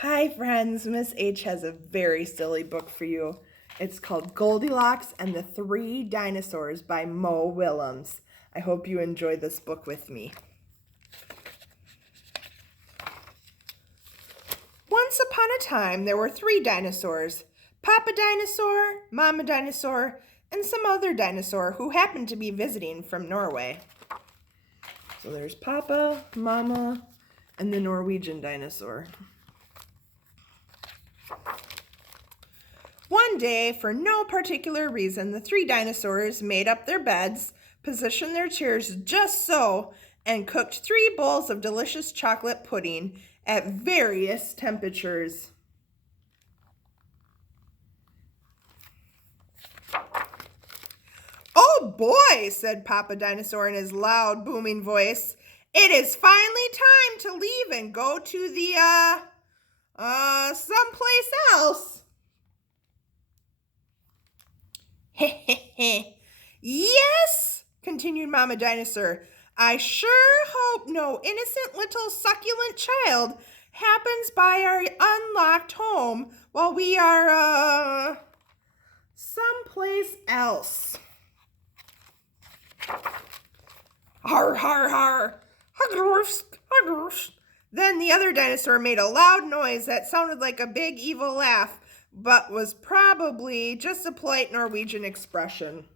Hi friends, Miss H has a very silly book for you. It's called Goldilocks and the Three Dinosaurs by Mo Willems. I hope you enjoy this book with me. Once upon a time, there were three dinosaurs. Papa Dinosaur, Mama Dinosaur, and some other dinosaur who happened to be visiting from Norway. So there's Papa, Mama, and the Norwegian dinosaur. One day, for no particular reason, the three dinosaurs made up their beds, positioned their chairs just so, and cooked 3 bowls of delicious chocolate pudding at various temperatures. "Oh boy," said Papa Dinosaur in his loud, booming voice. "It is finally time to leave and go to the, someplace else." "Yes," continued Mama Dinosaur. "I sure hope no innocent little succulent child happens by our unlocked home while we are, someplace else." "Har, har, har! Huggers, huggers!" Then the other dinosaur made a loud noise that sounded like a big evil laugh, but was probably just a polite Norwegian expression.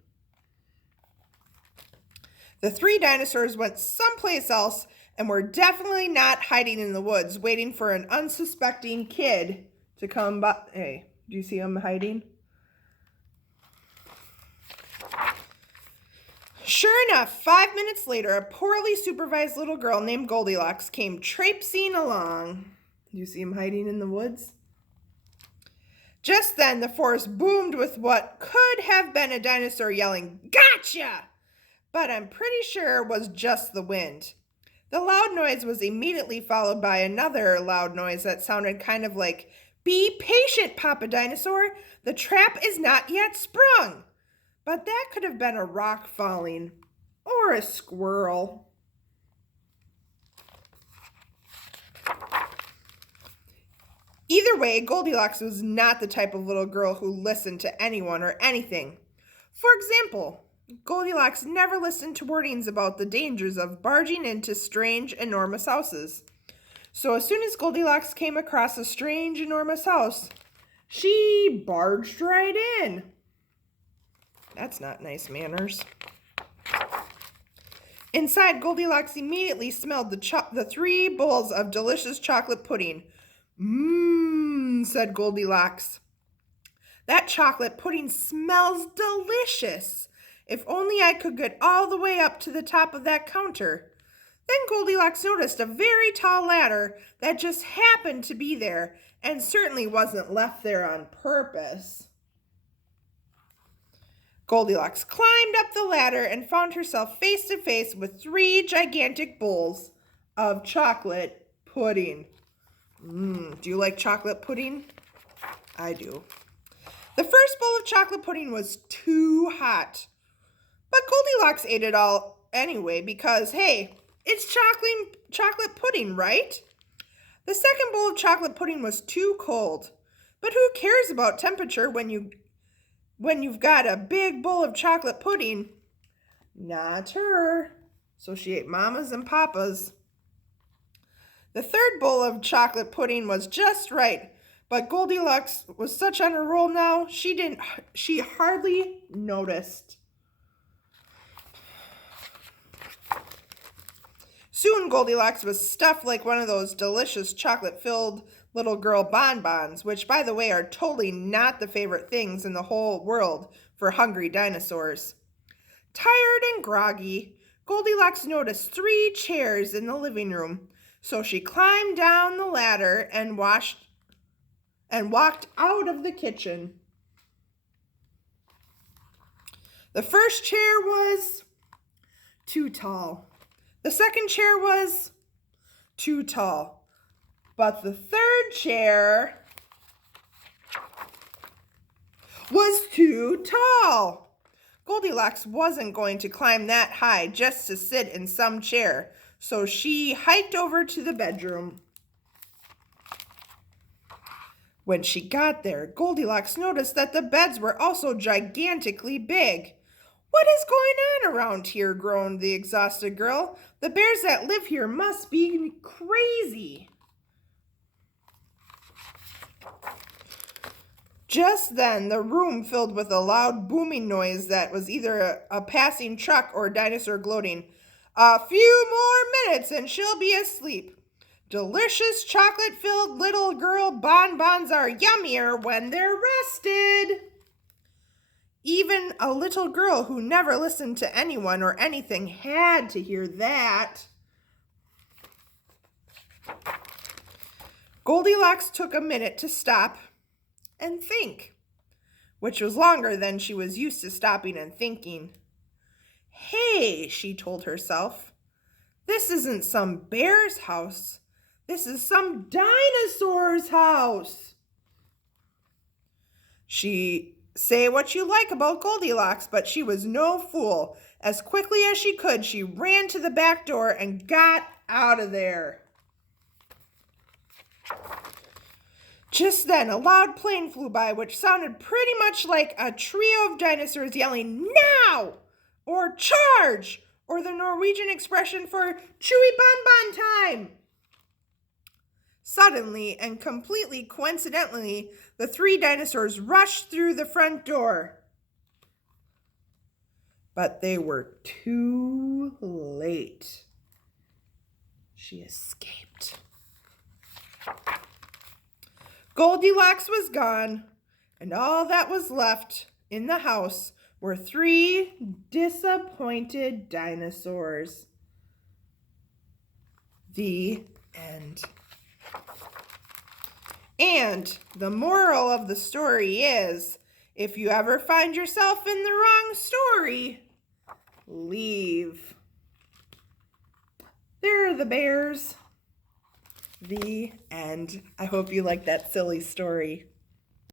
The three dinosaurs went someplace else and were definitely not hiding in the woods, waiting for an unsuspecting kid to come by. Hey, do you see him hiding? Sure enough, 5 minutes later, a poorly supervised little girl named Goldilocks came traipsing along. Do you see him hiding in the woods? Just then, the forest boomed with what could have been a dinosaur yelling, "Gotcha!" But I'm pretty sure it was just the wind. The loud noise was immediately followed by another loud noise that sounded kind of like, "Be patient, Papa Dinosaur. The trap is not yet sprung." But that could have been a rock falling or a squirrel. Either way, Goldilocks was not the type of little girl who listened to anyone or anything. For example, Goldilocks never listened to warnings about the dangers of barging into strange, enormous houses. So as soon as Goldilocks came across a strange, enormous house, she barged right in. That's not nice manners. Inside, Goldilocks immediately smelled the 3 bowls of delicious chocolate pudding. "Mmm," said Goldilocks. "That chocolate pudding smells delicious. If only I could get all the way up to the top of that counter." Then Goldilocks noticed a very tall ladder that just happened to be there and certainly wasn't left there on purpose. Goldilocks climbed up the ladder and found herself face to face with 3 gigantic bowls of chocolate pudding. Do you like chocolate pudding? I do. The first bowl of chocolate pudding was too hot, but Goldilocks ate it all anyway because, hey, it's chocolate pudding, right? The second bowl of chocolate pudding was too cold, but who cares about temperature when you've got a big bowl of chocolate pudding? Not her. So she ate Mama's and Papa's. The third bowl of chocolate pudding was just right, but Goldilocks was such on a roll now, she hardly noticed. Soon Goldilocks was stuffed like one of those delicious chocolate-filled little girl bonbons, which, by the way, are totally not the favorite things in the whole world for hungry dinosaurs. Tired and groggy, Goldilocks noticed 3 chairs in the living room, so she climbed down the ladder and walked out of the kitchen. The first chair was too tall. The second chair was too tall. But the third chair was too tall. Goldilocks wasn't going to climb that high just to sit in some chair, so she hiked over to the bedroom. When she got there, Goldilocks noticed that the beds were also gigantically big. "What is going on around here?" groaned the exhausted girl. "The bears that live here must be crazy." Just then, the room filled with a loud booming noise that was either a passing truck or a dinosaur gloating. "A few more minutes and she'll be asleep. Delicious chocolate-filled little girl bonbons are yummier when they're rested." Even a little girl who never listened to anyone or anything had to hear that. Goldilocks took a minute to stop and think, which was longer than she was used to stopping and thinking. "Hey," she told herself, "this isn't some bear's house. This is some dinosaur's house." Say what you like about Goldilocks, but she was no fool. As quickly as she could, she ran to the back door and got out of there. Just then, a loud plane flew by, which sounded pretty much like a trio of dinosaurs yelling, "Now!" or "Charge!" or the Norwegian expression for "Chewy bonbon time!" Suddenly and completely coincidentally, the three dinosaurs rushed through the front door. But they were too late. She escaped. Goldilocks was gone, and all that was left in the house were three disappointed dinosaurs. The end. And the moral of the story is, if you ever find yourself in the wrong story, leave. There are the bears. The end. I hope you like that silly story.